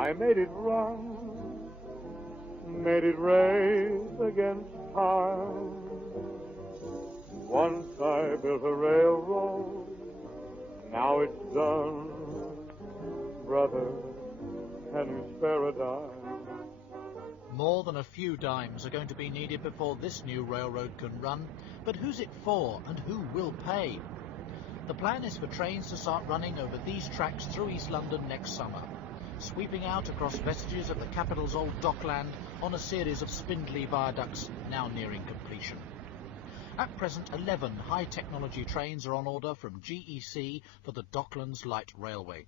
I made it run, made it race against time. Once I built a railroad, now it's done. Brother, can you spare a dime? More than a few dimes are going to be needed before this new railroad can run, but who's it for and who will pay? The plan is for trains to start running over these tracks through East London next summer, sweeping out across vestiges of the capital's old dockland on a series of spindly viaducts now nearing completion. At present, 11 high-technology trains are on order from GEC for the Docklands Light Railway.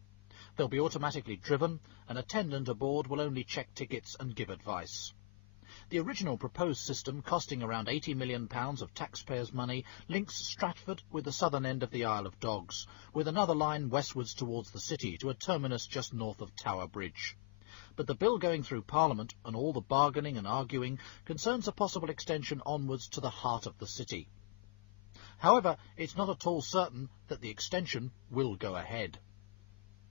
They'll be automatically driven. An attendant aboard will only check tickets and give advice. The original proposed system, costing around £80 million of taxpayers' money, links Stratford with the southern end of the Isle of Dogs, with another line westwards towards the city to a terminus just north of Tower Bridge. But the bill going through Parliament and all the bargaining and arguing concerns a possible extension onwards to the heart of the city. However, it's not at all certain that the extension will go ahead.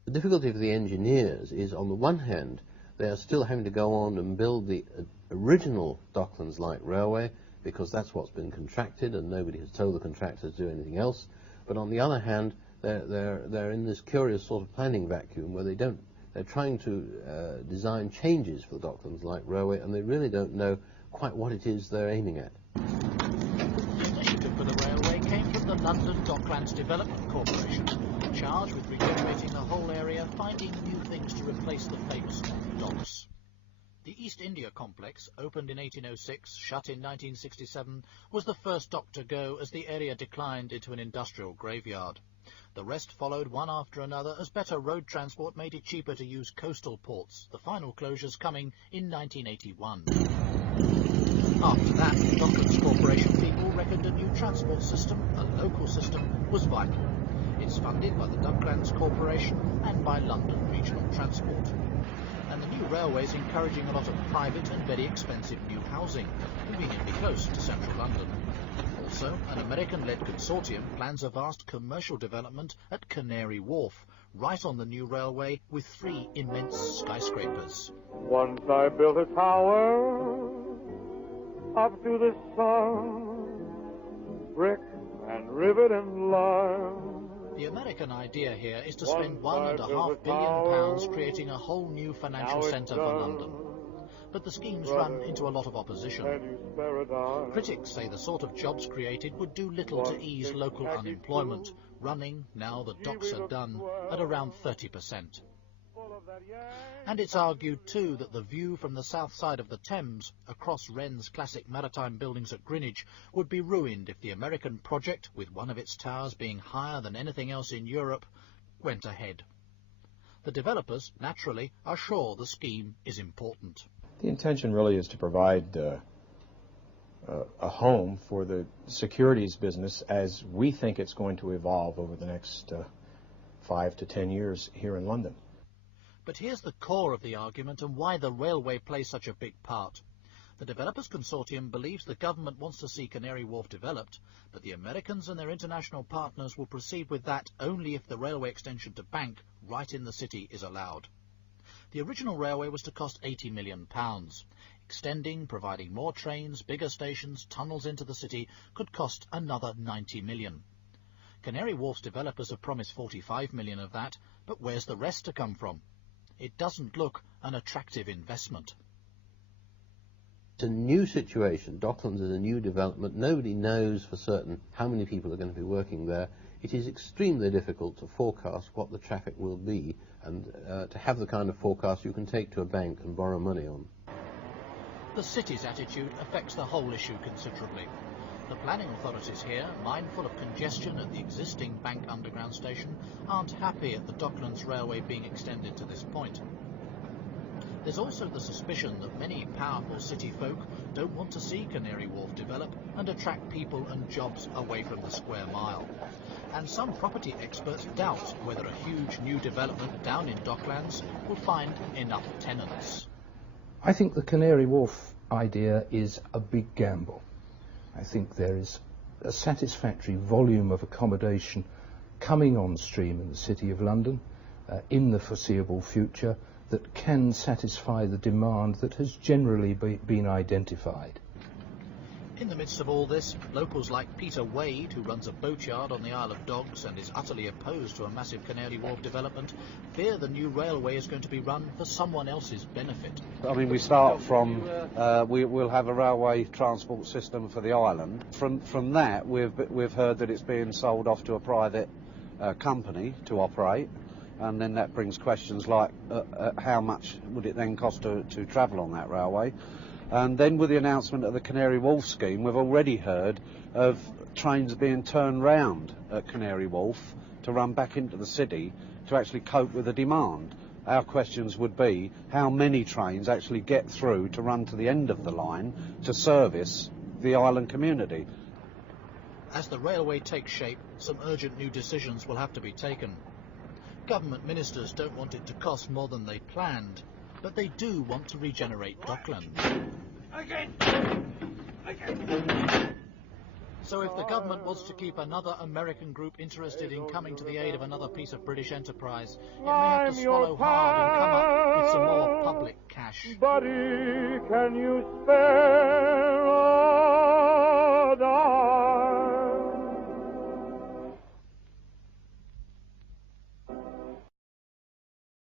The difficulty for the engineers is, on the one hand, they are still having to go on and build the original Docklands Light Railway, because that's what's been contracted and nobody has told the contractors to do anything else. But on the other hand, they're in this curious sort of planning vacuum where they're trying to design changes for the Docklands Light Railway, and they really don't know quite what it is they're aiming at. The initiative for the railway came from the London Docklands Development Corporation, charged with regenerating the whole area, finding new things to replace the famous docks. The East India Complex, opened in 1806, shut in 1967, was the first dock to go as the area declined into an industrial graveyard. The rest followed one after another as better road transport made it cheaper to use coastal ports, the final closures coming in 1981. After that, the Docklands Corporation people reckoned a new transport system, a local system, was vital. It's funded by the Docklands Corporation and by London Regional Transport. And the new railway is encouraging a lot of private and very expensive new housing, conveniently close to central London. Also, an American-led consortium plans a vast commercial development at Canary Wharf, right on the new railway with 3 immense skyscrapers. Once I built a tower up to the sun, brick and rivet and lime. The American idea here is to spend £1.5 billion creating a whole new financial centre for London. But the schemes run into a lot of opposition. Critics say the sort of jobs created would do little to ease local unemployment, running, now the docks are done, at around 30%. And it's argued too that the view from the south side of the Thames, across Wren's classic maritime buildings at Greenwich, would be ruined if the American project, with one of its towers being higher than anything else in Europe, went ahead. The developers, naturally, are sure the scheme is important. The intention really is to provide a home for the securities business as we think it's going to evolve over the next 5 to 10 years here in London. But here's the core of the argument and why the railway plays such a big part. The Developers Consortium believes the government wants to see Canary Wharf developed, but the Americans and their international partners will proceed with that only if the railway extension to Bank, right in the city, is allowed. The original railway was to cost £80 million. Extending, providing more trains, bigger stations, tunnels into the city could cost another £90 million. Canary Wharf's developers have promised £45 million of that, but where's the rest to come from? It doesn't look an attractive investment. It's a new situation. Docklands is a new development. Nobody knows for certain how many people are going to be working there. It is extremely difficult to forecast what the traffic will be, and to have the kind of forecast you can take to a bank and borrow money on. The city's attitude affects the whole issue considerably. The planning authorities here, mindful of congestion at the existing Bank Underground station, aren't happy at the Docklands Railway being extended to this point. There's also the suspicion that many powerful city folk don't want to see Canary Wharf develop and attract people and jobs away from the square mile. And some property experts doubt whether a huge new development down in Docklands will find enough tenants. I think the Canary Wharf idea is a big gamble. I think there is a satisfactory volume of accommodation coming on stream in the City of London in the foreseeable future that can satisfy the demand that has generally been identified. In the midst of all this, locals like Peter Wade, who runs a boatyard on the Isle of Dogs and is utterly opposed to a massive Canary Wharf development, fear the new railway is going to be run for someone else's benefit. I mean, we start from, we'll have a railway transport system for the island. From that, we've heard that it's being sold off to a private company to operate, and then that brings questions like how much would it then cost to travel on that railway. And then with the announcement of the Canary Wharf scheme, we've already heard of trains being turned round at Canary Wharf to run back into the city to actually cope with the demand. Our questions would be how many trains actually get through to run to the end of the line to service the island community. As the railway takes shape, some urgent new decisions will have to be taken. Government ministers don't want it to cost more than they planned, but they do want to regenerate Docklands. So if the government wants to keep another American group interested in coming to the aid of another piece of British enterprise, it may have to swallow hard and come up with some more public cash. Buddy, can you spare